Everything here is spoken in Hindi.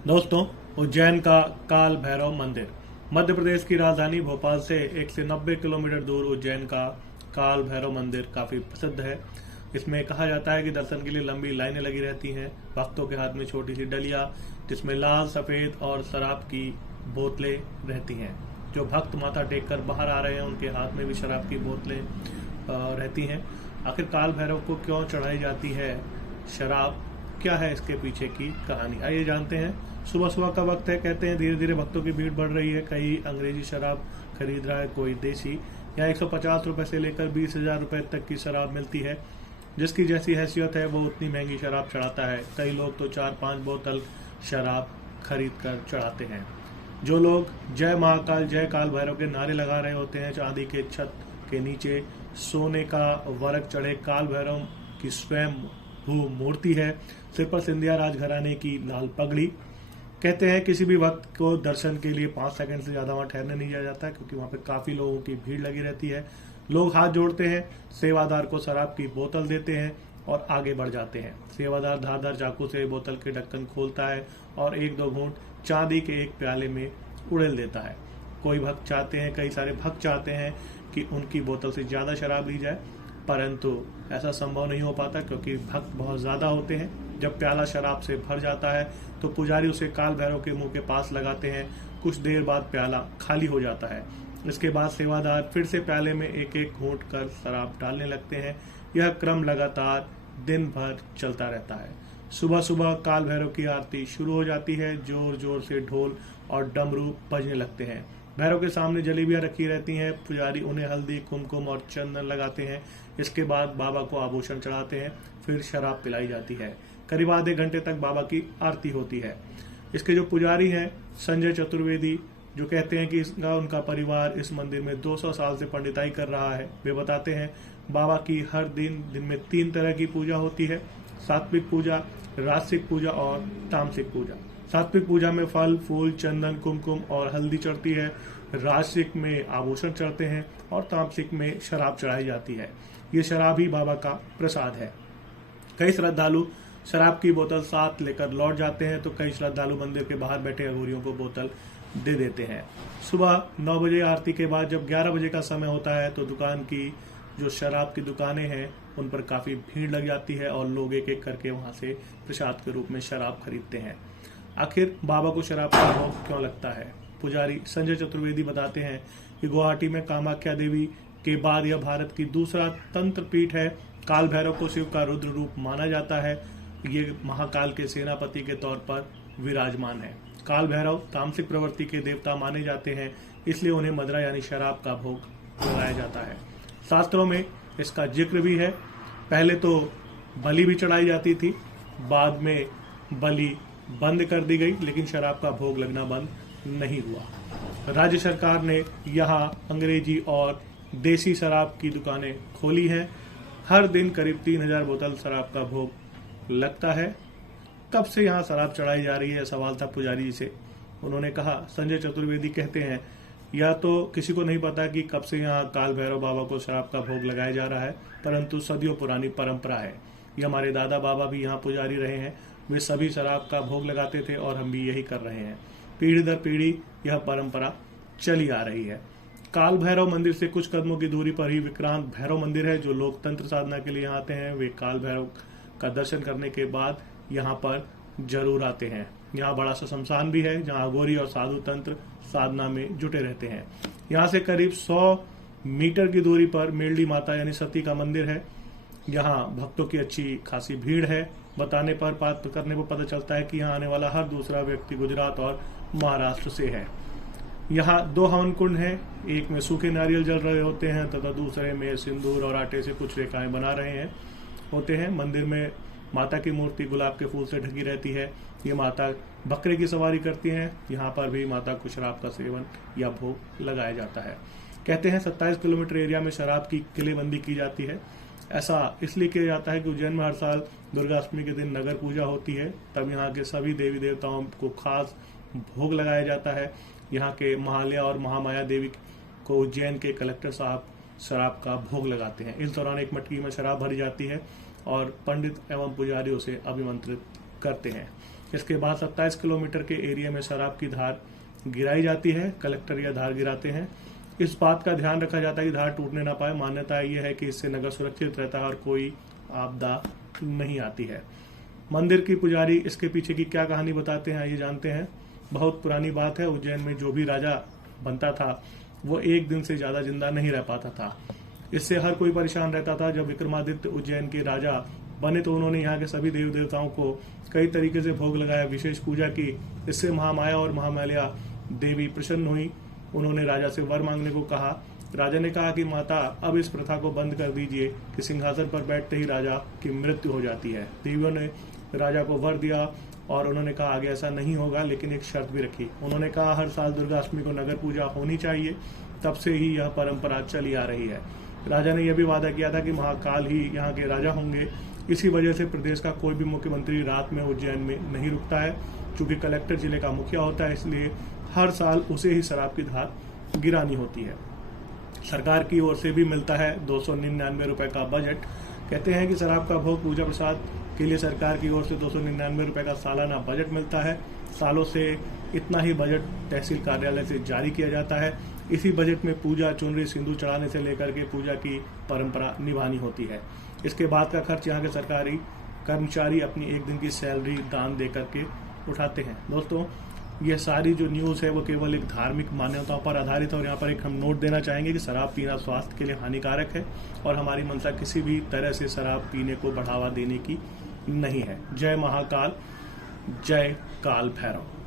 दोस्तों, उज्जैन का काल भैरव मंदिर मध्य प्रदेश की राजधानी भोपाल से 1 से 90 किलोमीटर दूर उज्जैन का काल भैरव मंदिर काफी प्रसिद्ध है। इसमें कहा जाता है कि दर्शन के लिए लंबी लाइनें लगी रहती हैं। भक्तों के हाथ में छोटी सी डलिया जिसमें लाल, सफेद और शराब की बोतलें रहती हैं। जो भक्त माथा टेक कर बाहर आ रहे हैं उनके हाथ में भी शराब की बोतलें रहती हैं। आखिर काल भैरव को क्यों चढ़ाई जाती है शराब, क्या है इसके पीछे की कहानी, आइए जानते हैं। सुबह सुबह का वक्त है, कहते हैं धीरे धीरे भक्तों की भीड़ बढ़ रही है। कई अंग्रेजी शराब खरीद रहा है, कोई देसी। यहाँ 150 रुपए से लेकर 20,000 रुपए तक की शराब मिलती है। जिसकी जैसी हैसियत है वो उतनी महंगी शराब चढ़ाता है। कई लोग तो 4-5 बोतल शराब खरीद कर चढ़ाते हैं। जो लोग जय महाकाल जय काल भैरव के नारे लगा रहे होते हैं, चांदी के छत के नीचे सोने का वर्क चढ़े काल भैरव की स्वयं भू मूर्ति है, सिर पर सिंधिया राजघराने की लाल पगड़ी। कहते हैं किसी भी वक्त को दर्शन के लिए 5 सेकंड से ज्यादा वहां ठहरने नहीं दिया जाता है, क्योंकि वहां पे काफी लोगों की भीड़ लगी रहती है। लोग हाथ जोड़ते हैं, सेवादार को शराब की बोतल देते हैं और आगे बढ़ जाते हैं। सेवादार धारदार चाकू से बोतल के ढक्कन खोलता है और 1-2 घूंट चांदी के एक प्याले में उड़ेल देता है। कई सारे भक्त चाहते हैं कि उनकी बोतल से ज्यादा शराब ली जाए, परंतु ऐसा संभव नहीं हो पाता क्योंकि भक्त बहुत ज्यादा होते हैं। जब प्याला शराब से भर जाता है तो पुजारी उसे काल भैरव के मुंह के पास लगाते हैं। कुछ देर बाद प्याला खाली हो जाता है। इसके बाद सेवादार फिर से प्याले में एक एक घूंट कर शराब डालने लगते हैं। यह क्रम लगातार दिन भर चलता रहता है। सुबह सुबह काल भैरव की आरती शुरू हो जाती है। जोर जोर से ढोल और डमरू बजने लगते हैं। भैरव के सामने जलेबियां रखी रहती हैं। पुजारी उन्हें हल्दी, कुमकुम और चंदन लगाते हैं। इसके बाद बाबा को आभूषण चढ़ाते हैं। फिर शराब पिलाई जाती है। करीब आधे घंटे तक बाबा की आरती होती है। इसके जो पुजारी हैं संजय चतुर्वेदी, जो कहते हैं कि उनका परिवार इस मंदिर में 200 साल से पंडिताई कर रहा है, वे बताते हैं बाबा की हर दिन में 3 तरह की पूजा होती है। सात्विक पूजा, राजसिक पूजा और तामसिक पूजा। सात्विक पूजा में फल, फूल, चंदन, कुमकुम और हल्दी चढ़ती है। राजसिक में आभूषण चढ़ते हैं और तामसिक में शराब चढ़ाई जाती है। ये शराब ही बाबा का प्रसाद है। कई श्रद्धालु शराब की बोतल साथ लेकर लौट जाते हैं, तो कई श्रद्धालु मंदिर के बाहर बैठे अघोरियों को बोतल दे देते हैं। सुबह 9 बजे आरती के बाद जब 11 बजे का समय होता है तो दुकान की जो शराब की दुकानें हैं उन पर काफी भीड़ लग जाती है और लोग एक एक करके वहां से प्रसाद के रूप में शराब खरीदते हैं। आखिर बाबा को शराब का भोग क्यों लगता है? पुजारी संजय चतुर्वेदी बताते हैं कि गुवाहाटी में कामाख्या देवी के बाद यह भारत की दूसरा तंत्र पीठ है। काल भैरव को शिव का रुद्र रूप माना जाता है। ये महाकाल के सेनापति के तौर पर विराजमान है। काल भैरव तामसिक प्रवृत्ति के देवता माने जाते हैं, इसलिए उन्हें मदिरा यानी शराब का भोग लगाया जाता है। शास्त्रों में इसका जिक्र भी है। पहले तो बलि भी चढ़ाई जाती थी, बाद में बलि बंद कर दी गई, लेकिन शराब का भोग लगना बंद नहीं हुआ। राज्य सरकार ने यहाँ अंग्रेजी और देसी शराब की दुकानें खोली हैं। हर दिन करीब 3,000 बोतल शराब का भोग लगता है। कब से यहाँ शराब चढ़ाई जा रही है, सवाल था पुजारी जी से। उन्होंने कहा, संजय चतुर्वेदी कहते हैं, या तो किसी को नहीं पता कि कब से यहाँ काल भैरव बाबा को शराब का भोग लगाया जा रहा है, परंतु सदियों पुरानी परंपरा है। ये हमारे दादा बाबा भी यहाँ पुजारी रहे हैं, वे सभी शराब का भोग लगाते थे और हम भी यही कर रहे हैं। पीढ़ी दर पीढ़ी यह परंपरा चली आ रही है। काल भैरव मंदिर से कुछ कदमों की दूरी पर ही विक्रांत भैरव मंदिर है। जो लोग तंत्र साधना के लिए आते हैं वे काल भैरव का दर्शन करने के बाद यहाँ पर जरूर आते हैं। यहाँ बड़ा सा शमशान भी है जहाँ अघोरी और साधु तंत्र साधना में जुटे रहते हैं। यहाँ से करीब 100 मीटर की दूरी पर मेलडी माता यानी सती का मंदिर है। यहाँ भक्तों की अच्छी खासी भीड़ है। बताने पर बात करने पर पता चलता है कि यहाँ आने वाला हर दूसरा व्यक्ति गुजरात और महाराष्ट्र से है। यहाँ 2 हवन कुंड हैं, एक में सूखे नारियल जल रहे होते हैं तथा दूसरे में सिंदूर और आटे से कुछ रेखाएं बना रहे होते हैं। मंदिर में माता की मूर्ति गुलाब के फूल से ढकी रहती है। ये माता बकरे की सवारी करती हैं। यहाँ पर भी माता को शराब का सेवन या भोग लगाया जाता है। कहते हैं 27 किलोमीटर एरिया में शराब की किलेबंदी की जाती है। ऐसा इसलिए किया जाता है कि उज्जैन में हर साल दुर्गाष्टमी के दिन नगर पूजा होती है, तब यहाँ के सभी देवी देवताओं को खास भोग लगाया जाता है। यहाँ के महालया और महामाया देवी को उज्जैन के कलेक्टर साहब शराब का भोग लगाते हैं। इस दौरान एक मटकी में शराब भरी जाती है और पंडित एवं पुजारी उसे अभिमंत्रित करते हैं। इसके बाद 27 किलोमीटर के एरिया में शराब की धार गिराई जाती है। कलेक्टर यह धार गिराते हैं। इस बात का ध्यान रखा जाता है कि धार टूटने ना पाए। मान्यता यह है कि इससे नगर सुरक्षित रहता है और कोई आपदा नहीं आती है। मंदिर की पुजारी इसके पीछे की क्या कहानी बताते हैं, ये जानते हैं। बहुत पुरानी बात है। उज्जैन में जो भी राजा बनता था वो एक दिन से ज्यादा जिंदा नहीं रह पाता था। इससे हर कोई परेशान रहता था। जब विक्रमादित्य उज्जैन के राजा बने तो उन्होंने यहाँ के सभी देव देवताओं को कई तरीके से भोग लगाया, विशेष पूजा की। इससे महामाया और महामाल्या देवी प्रसन्न हुई। उन्होंने राजा से वर मांगने को कहा। राजा ने कहा कि माता, अब इस प्रथा को बंद कर दीजिए कि सिंहासन पर बैठते ही राजा की मृत्यु हो जाती है। देवियों ने राजा को वर दिया और उन्होंने कहा आगे ऐसा नहीं होगा, लेकिन एक शर्त भी रखी। उन्होंने कहा हर साल दुर्गा अष्टमी को नगर पूजा होनी चाहिए। तब से ही यह परंपरा चली आ रही है। राजा ने यह भी वादा किया था कि महाकाल ही यहाँ के राजा होंगे। इसी वजह से प्रदेश का कोई भी मुख्यमंत्री रात में उज्जैन में नहीं रुकता है। चूंकि कलेक्टर जिले का मुखिया होता है, इसलिए हर साल उसे ही शराब की धार गिरानी होती है। सरकार की ओर से भी मिलता है 299 रुपए का बजट। कहते हैं कि शराब का भोग पूजा प्रसाद के लिए सरकार की ओर से 299 रुपए का सालाना बजट मिलता है। सालों से इतना ही बजट तहसील कार्यालय से जारी किया जाता है। इसी बजट में पूजा, चुनरी, सिंदूर चढ़ाने से लेकर के पूजा की परंपरा निभानी होती है। इसके बाद का खर्च यहाँ के सरकारी कर्मचारी अपनी एक दिन की सैलरी दान दे करके उठाते हैं। दोस्तों, ये सारी जो न्यूज़ है वो केवल एक धार्मिक मान्यताओं पर आधारित है और यहाँ पर एक हम नोट देना चाहेंगे कि शराब पीना स्वास्थ्य के लिए हानिकारक है और हमारी मंशा किसी भी तरह से शराब पीने को बढ़ावा देने की नहीं है। जय महाकाल, जय काल भैरव।